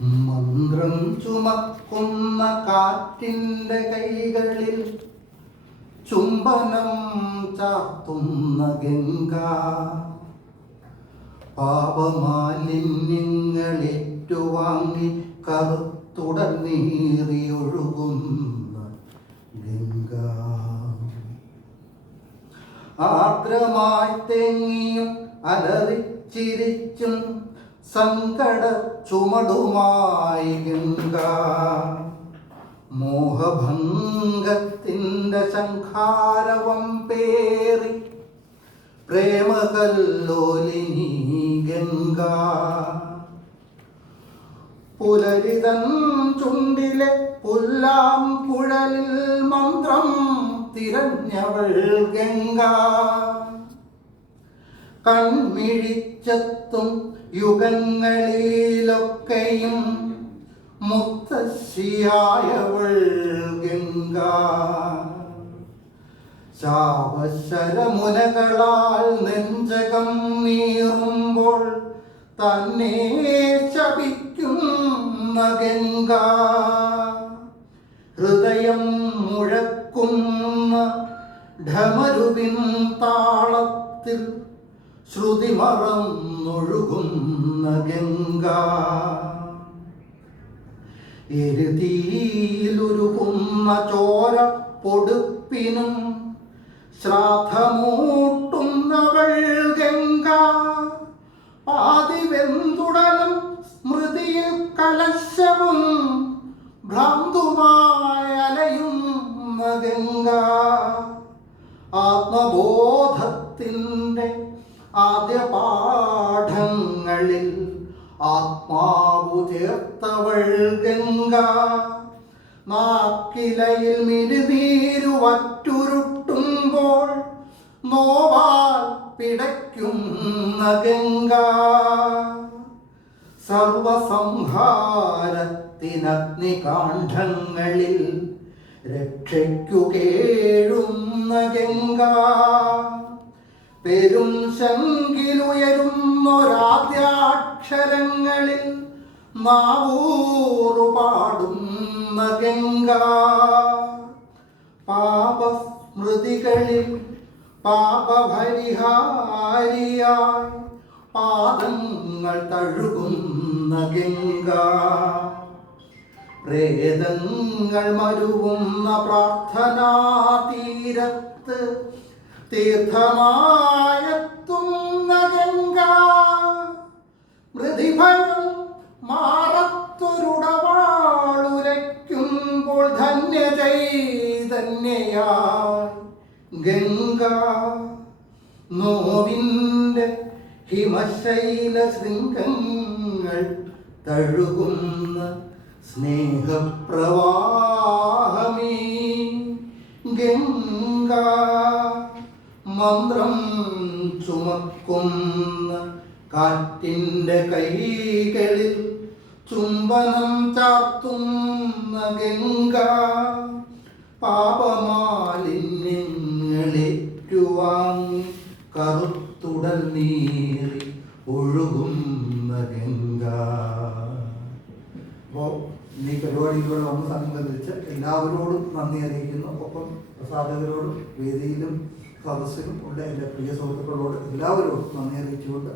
മന്ത്രം ചുമക്കുന്ന കാറ്റിൻ്റെ കൈകളിൽ ചുംബനം ചാർത്തുന്ന ഗംഗ, പാപമാലിന്യങ്ങളേറ്റുവാങ്ങി കറുത്തുടനീറിയൊഴുകുന്ന ഗംഗ, ആർദ്രമായി തേങ്ങിയും അലറിച്ചിരിച്ചും സങ്കട ചുമടുമായി ഗംഗ, മോഹഭംഗത്തിൻ്റെ ശംഖാരവം പേറി പ്രേമകല്ലോലിനി ഗംഗ, പുലരിതൻ ചുണ്ടിലെ പുല്ലാം കുഴലിൽ മന്ത്രം തിരഞ്ഞവൾ ഗംഗ, കൺമിഴിച്ചെത്തും യുഗങ്ങളിലൊക്കെയും മുത്തശ്ശിയായവൾ ഗംഗ, ശാപശരമുനകളാൽ നെഞ്ചകം നീറുമ്പോൾ തന്നെ ശപിക്കുന്ന ഗംഗ, ഹൃദയം മുഴക്കുന്ന ഢമരുവിൻ താളത്തിൽ ശ്രുതി മറന്നൊഴുകുന്ന ഗംഗ, എരുതിയിലുരുകുന്ന ചോര പൊടുപ്പിനും ശ്രാദ്ധമൂട്ടുന്നവൾ ഗംഗ, പാതിവെന്തുടലും സ്മൃതിയിൽ കലശവും ഭ്രാന്തുമായി അലയുന്ന ഗംഗ, ആത്മബോധത്തിൻ്റെ ആദ്യ പാഠങ്ങളിൽ ആത്മാവു ചേർത്തവൾ ഗംഗ, നാക്കിലയിൽ മിഴുനീരുവറ്റുരുട്ടുമ്പോൾ നോവാൽ പിടയ്ക്കുന്ന ഗംഗ, സർവസംഹാരത്തിനഗ്നികാണ്ഡങ്ങളിൽ രക്ഷയ്ക്കു കേഴുന്ന ഗംഗ, പെരും ശങ്കിലുയരുന്നൊരാദ്യാക്ഷരങ്ങളിൽ നാവൂറുപാടുന്ന ഗംഗ, പാപസ്മൃതികളിൽ പാപപരിഹാരിയായി പാദങ്ങൾ തഴുകുന്ന ഗംഗ, പ്രേതങ്ങൾ മരുവുന്ന പ്രാർത്ഥനാതീരത്ത് തീർത്ഥമായെത്തുന്ന ഗംഗ, മൃതിഭയം മാറത്തൊരുടവാളുരയ്ക്കുമ്പോൾ ധന്യചൈതന്യയായി ഗംഗ, നോവിൻ്റെ ഹിമശൈല ശൃംഗങ്ങൾ തഴുകുന്ന സ്നേഹപ്രവാഹമേ ഗംഗ, മന്ത്രം ചുമക്കുന്ന കാറ്റിൻ്റെ കൈകളിൽ ചുംബനം ചാർത്തുന്ന ഗംഗ, പാപമാലിന്യങ്ങളേറ്റുവാങ്ങി കറുത്തുടൽ നീറി ഒഴുകുന്ന ഗംഗ. അപ്പോൾ ഈ പരിപാടിയിലൂടെ വന്ന് സംബന്ധിച്ച് എല്ലാവരോടും നന്ദി അറിയിക്കുന്നു. ഒപ്പം പ്രസാധകരോടും വേദിയിലും സദസ്സിലും ഉള്ള എൻ്റെ പ്രിയ സുഹൃത്തുക്കളോട് എല്ലാവരോടും നന്ദി അറിയിച്ചുകൊണ്ട്